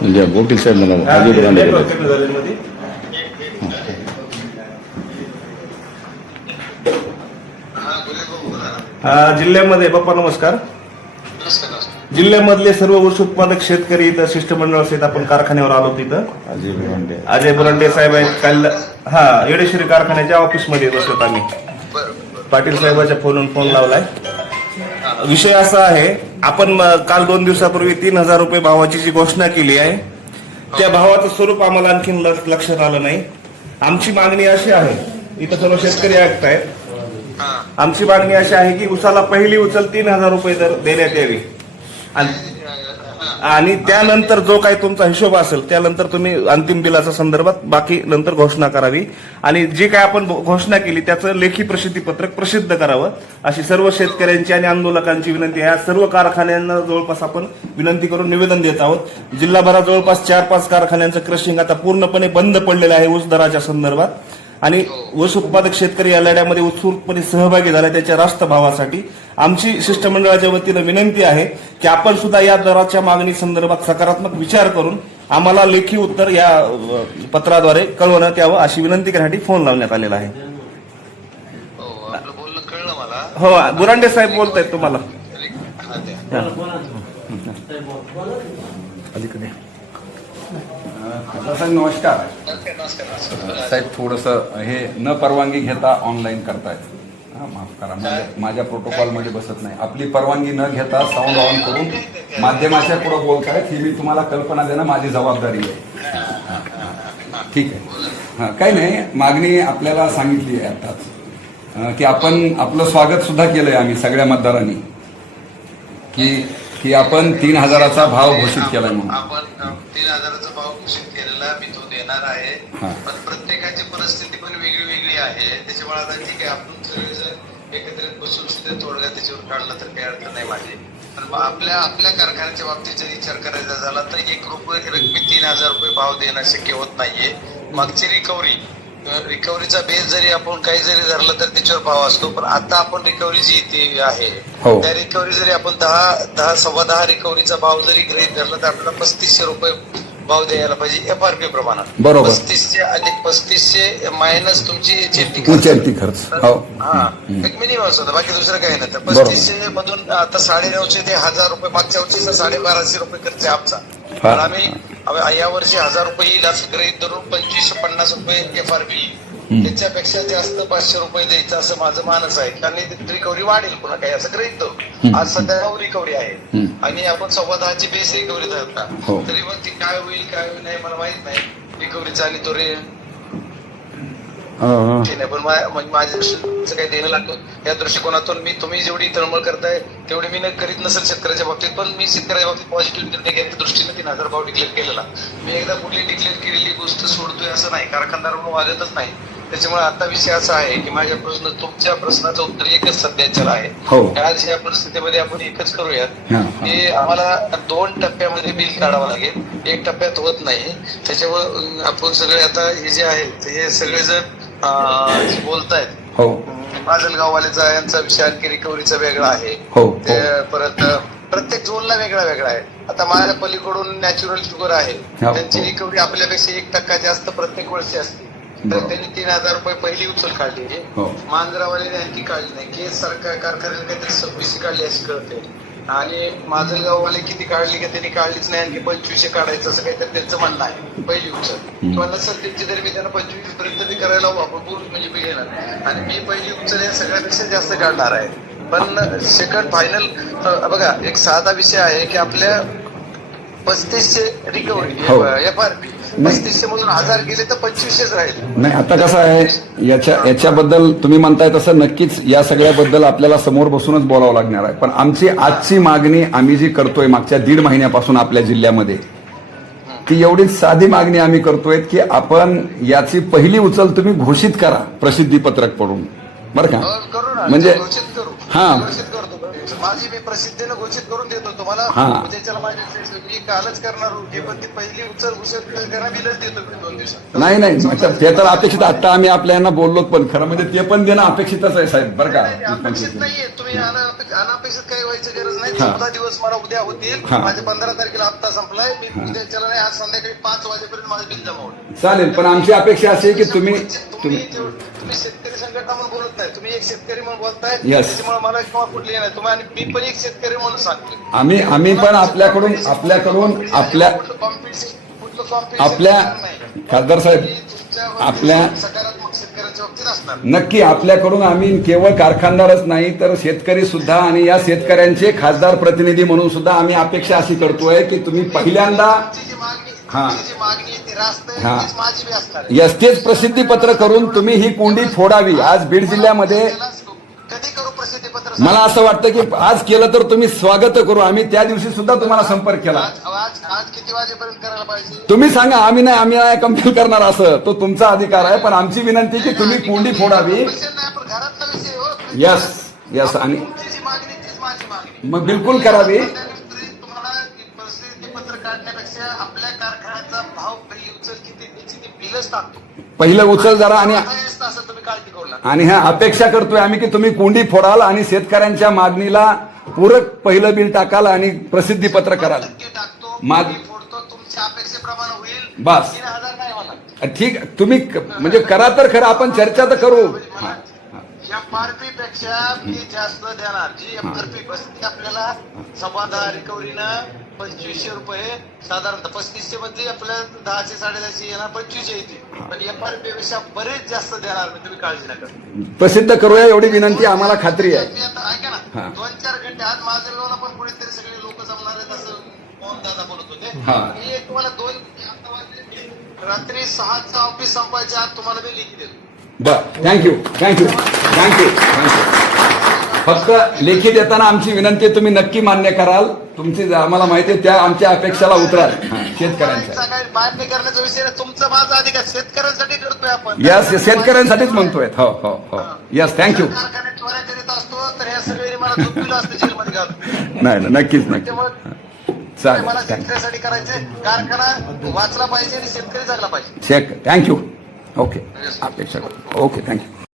म्हणजे वकील साहेब मला जिल्ह्यामध्ये बाप्पा नमस्कार. जिल्ह्यामधले सर्व ऊस उत्पादक शेतकरी इथं शिष्टमंडळ सहित आपण कारखान्यावर आलो तिथं. अजय बुरांडे अजय बुरांडे साहेब आहेत. काल हा येडेश्वरी कारखान्याच्या ऑफिसमध्ये बसलोत आम्ही. पाटील साहेबाच्या फोनवरून फोन लावलाय. विषय असा आहे आपण काल दोन दिवसापूर्वी तीन हजार रुपये भावाची जी घोषणा केली आहे त्या भावाचं स्वरूप आम्हाला आणखीन लक्ष- लक्षात आलं नाही. आमची मागणी अशी आहे इथं सर्व शेतकरी ऐकत आहेत आमची मागणी अशी आहे की उसाला पहिली उचल तीन हजार रुपये देण्यात यावी. आणि आणि त्यानंतर जो काही तुमचा हिशोब असेल त्यानंतर तुम्ही अंतिम बिलाच्या संदर्भात बाकी नंतर घोषणा करावी. आणि जी काय आपण घोषणा केली त्याचं लेखी प्रसिद्धी पत्रक प्रसिद्ध करावं. अशी सर्व शेतकऱ्यांची आणि आंदोलकांची विनंती आहे. सर्व कारखान्यांना जवळपास आपण विनंती करून निवेदन देत आहोत. जिल्हाभरात जवळपास चार पाच कारखान्यांचं क्रशिंग आता पूर्णपणे बंद पडलेलं आहे ऊस दराच्या संदर्भात. आणि ऊस उत्पादक शेतकरी या लढ्यामध्ये उत्स्फूर्तपणे सहभागी झाला त्याच्या रास्त भावासाठी आमची शिष्टमंडळाच्या वतीनं विनंती आहे की आपण सुद्धा या दराच्या मागणी संदर्भात सकारात्मक विचार करून आम्हाला लेखी उत्तर या पत्राद्वारे कळवण्यात यावं अशी विनंती करण्यासाठी फोन लावण्यात आलेला आहे. हो मला. हो बुरांडे साहेब बोलतायत तुम्हाला. साहेब नमस्कार. साहेब थोडस हे न परवानगी घेता ऑनलाईन करतायत. हा, माफ करा माझ्या- माझ्या प्रोटोकॉलमध्ये बसत नाही. आपली परवानगी न घेता साऊंड ऑन करून माध्यमाच्या पुढे बोलतायत ही मी तुम्हाला कल्पना देणं माझी जबाबदारी आहे. ठीक आहे. हा काही नाही मागणी आपल्याला सांगितली आहे आताच की आपण आपलं स्वागत सुद्धा केलंय आम्ही सगळ्या मतदारांनी. की की आपण तीन हजाराचा भाव घोषित केलाय म्हणून आपण अ, तीन हजाराचा भाव घोषित केलेला देणार आहे. पण प्रत्येकाची परिस्थिती पण वेगळी वेगळी आहे. त्याच्यामुळे आता ठीक आहे आपण सगळे जर एकत्रित बसून सुद्धा तोडगा त्याच्यावर काढला तर काही अडचण नाही माझी. पण आपल्या आपल्या कारखान्याच्या बाबतीत जर विचार करायचा झाला तर एक रुपये रकमी तीन हजार रुपये भाव देणं शक्य होत नाहीये. मागची रिकव्हरी रिकव्हरीचा बेस जरी आपण काही जरी धरलं तर त्याच्यावर भाव असतो. पण आता आपण रिकव्हरी जी ती आहे हो. त्या रिकव्हरी जरी आपण दहा दहा सव्वा दहा रिकव्हरीचा भाव जरी गृहीत धरला तर आपल्याला पस्तीसशे रुपये भाव द्यायला पाहिजे एफ आर पी प्रमाणात बरोबर. पस्तीसशे आणि पस्तीसशे मायनस तुमची चेटी खर्च. उचलती खर्च हो हा एक मिनिमम होता बाकी दुसरं काही नाही तर बरोबर. पस्तीसशे मधून आता साडे नऊशे ते हजार रुपये मागच्या वर्षीचा साडे बाराशे रुपये खर्च आहे आमचा हा. तर आम्ही या वर्षी हजार रुपये येईल असं गृहीत धरून पंचवीसशे पन्नास रुपये एफ आर पी त्याच्यापेक्षा जास्त पाचशे रुपये द्यायचं असं माझं मानस आहे. कारण रिकव्हरी वाढेल पुन्हा काही असं गृहीत धरू आज सध्या नऊ रिकव्हरी आहे. आणि आपण सव्वा दहाची बेस रिकव्हरी धरता. हो. तरी मग ती काय होईल काय होईल नाही मला माहीत नाही. रिकव्हरीचा आणि तो रे. पण म्हणजे माझ्या काही देणं लागतं. या दृष्टिकोनातून मी तुम्ही जेवढी तळमळ करताय तेवढी मी न करीत नसेल शेतकऱ्याच्या बाबतीत पण मी शेतकऱ्याच्या बाबतीत पॉझिटिव्ह निर्णय घेण्याच्या दृष्टीने तीन हजार भाव डिक्लेअर केलेला. मी एकदा कुठली डिक्लेअर केलेली गोष्ट सोडतोय असं नाही. कारखानदार म्हणून वागतच नाही. त्याच्यामुळे आता विषय असा आहे की माझ्या प्रश्न तुमच्या प्रश्नाचं उत्तर एकच सध्याच्याला आहे हो. आज या परिस्थितीमध्ये आपण एकच करूयात हा. की आम्हाला दोन टप्प्यामध्ये बिल काढावं लागेल एक टप्प्यात होत नाही त्याच्यामुळे अं, आपण सगळे आता हे जे आहेत हे सगळेजण अं, जे बोलतायत हो माजलगाववाल्याचा यांचा विषय आणखी रिकव्हरीचा वेगळा आहे हो, हो. ते परत प्रत्येक झोनला वेगळा वेगळा आहे आता माझ्या पलीकडून नॅचरल शुगर आहे हो. त्यांची रिकव्हरी आपल्यापेक्षा एक टक्का जास्त प्रत्येक वर्षी असते तर. त्यांनी तीन हजार रुपये पहिली उचल काढली हो. मांजरावाल्याने आणखी काढली नाही. केस सरकार कारखान्याला काहीतरी सव्वीसशे काढली अशी कळते. आणि माजलगाववाले किती काढली का त्यांनी काढलीच नाही. आणखी पंचवीसशे काढायचं असं काहीतरी त्यांचं म्हणणं आहे. पहिली उचल. किंवा नसेल त्यांची तरी मी त्यांना पंचवीसपर्यंत मी करायला हवं आपण बोलू म्हणजे मी घेणार आणि मी पहिली उचल या सगळ्यापेक्षा जास्त काढणार आहे. पण सेकंड फायनल बघा एक साधा विषय आहे की आपल्या पस्तीसशे हो. रिकव्हरी एफ आर पी पस्तीसशे मधून हजार गेले तर पंचवीसशेच राहील. नाही आता कसं आहे याच्या याच्याबद्दल तुम्ही म्हणताय तसं नक्कीच या सगळ्याबद्दल आपल्याला समोर बसूनच बोलावं लागणार आहे. पण आमची आजची मागणी आम्ही जी करतोय मागच्या दीड महिन्यापासून आपल्या जिल्ह्यामध्ये ती एवढीच साधी मागणी आम्ही करतोय की आपण याची पहिली उचल तुम्ही घोषित करा प्रसिद्धी पत्रक पडून. बरं हो, का ना. म्हणजे हा. माझी मी प्रसिद्धीनं घोषित करून देतो. तुम्हाला. त्याच्याला माझी मी कालच करणार होते पण ती पहिली उचल उचल करा बिलच देतो मी दोन दिवसात. नाही नाही अच्छा, ते तर अपेक्षित आता आम्ही आपल्याला बोललो पण खरं म्हणजे ते पण देणं अपेक्षितच आहे साहेब बरं का? अपेक्षित नाहीये. तुम्ही अनापे- अनापेक्षित काही व्हायची गरज नाही. चौदा दिवस मला उद्या होतील. माझे पंधरा तारखेला हप्ता संपलाय. मी उद्याच्याला नाही आज संध्याकाळी पाच वाजेपर्यंत माझं बिल जमा होईल. चालेल पण आमची अपेक्षा अशी आहे की तुम्ही तुम्ही तुम्ही शेतकरी संघटना म्हणून बोलत नाही. तुम्ही एक शेतकरी म्हणून बोलताय. Yes. त्याच्यामुळे मला किंवा कुठली नाही. तुम्ही आणि मी पण एक शेतकरी म्हणून सांगतो आम्ही आम्ही पण आपल्याकडून आपल्याकडून आपल्या आपल्या खासदार साहेब आपल्या- सकारात्मक शेतकऱ्यांच्या बाबतीत असणार. नक्की आपल्याकडून आम्ही केवळ कारखानदारच नाही तर शेतकरी सुद्धा आणि या शेतकऱ्यांचे खासदार प्रतिनिधी म्हणून सुद्धा आम्ही अपेक्षा अशी करतोय की तुम्ही पहिल्यांदा हा. हा. तीच प्रसिद्धी पत्र करून तुम्ही ही कोंडी फोडावी. आज बीड जिल्ह्यामध्ये मला असं वाटतं की आज केलं तर तुम्ही स्वागत करू. आम्ही त्या दिवशी सुद्धा तुम्हाला संपर्क केला. तुम्ही सांगा आम्ही नाही आम्ही नाही कंपेल करणार असं. तो तुमचा अधिकार आहे पण आमची विनंती की तुम्ही कोंडी फोडावी. हो. यस यस आणि मग बिलकुल करावी. पत्र काढण्यापेक्षा आपल्या कारखान्याचा भाव उचल किती बिलच टाकतो. पहिलं उचल जरा आणि असं तुम्ही काळजी करू नका. आणि ह्या अपेक्षा करतोय आम्ही की तुम्ही कोंडी फोडाल आणि शेतकऱ्यांच्या मागणीला पूरक पहिलं बिल टाकाल आणि प्रसिद्धी पत्र कराल. टक्के टाकतो माग- मी फोडतो तुमच्या अपेक्षेप्रमाणे होईल. बस. तीन हजार नाही मला ठीक तुम्ही म्हणजे करा तर खरं आपण चर्चा तर करू. पेक्षा मी जास्त देणार. जी एफआरपी बसते आपल्याला दहा रिकव्हरीनं पंचवीसशे रुपये साधारणतः पस्तीसशे मध्ये आपल्याला दहाशे साडेदहाशे येणार पंचवीसशे येते पण एफआरपी पेक्षा बरेच जास्त देणार मी तुम्ही काळजी नका. प्रसिद्ध करूया एवढी विनंती आम्हाला खात्री आहे. मी आता ऐका. ना दोन चार घंटे आज माझं पण कुठेतरी सगळे लोक जमणार आहेत असं मोहन दादा बोलत होते. मी एक तुम्हाला दोन रात्री सहाचं ऑफिस संपायच्या आत तुम्हाला मी लिखी देतो. बर थँक्यू थँक्यू थँक्यू थँक्यू फक्त लेखी देताना आमची विनंती तुम्ही नक्की मान्य कराल. तुमची आम्हाला माहिती आहे त्या आमच्या अपेक्षाला उतराल. शेतकऱ्यांच्या. काय मान्य करण्याचा विषय नाही. तुमचा माझा अधिकार शेतकऱ्यांसाठी करतोय आपण. यस शेतकऱ्यांसाठीच म्हणतोय. हो हो हो. यस थँक्यू कारखान्यात चोऱ्या करीत असतो तर ह्या सगळ्यांनी मला झोपलेलं असतं जेलमध्ये घालून. नाही नाही, नक्कीच नक्की त्यामुळे चालेल मला थँक्यू शेतकऱ्यासाठी करायचे कारखाना वाचला पाहिजे आणि शेतकरी जगला पाहिजे. थँक्यू ओके अपेक्षा करतो ओके थँक्यू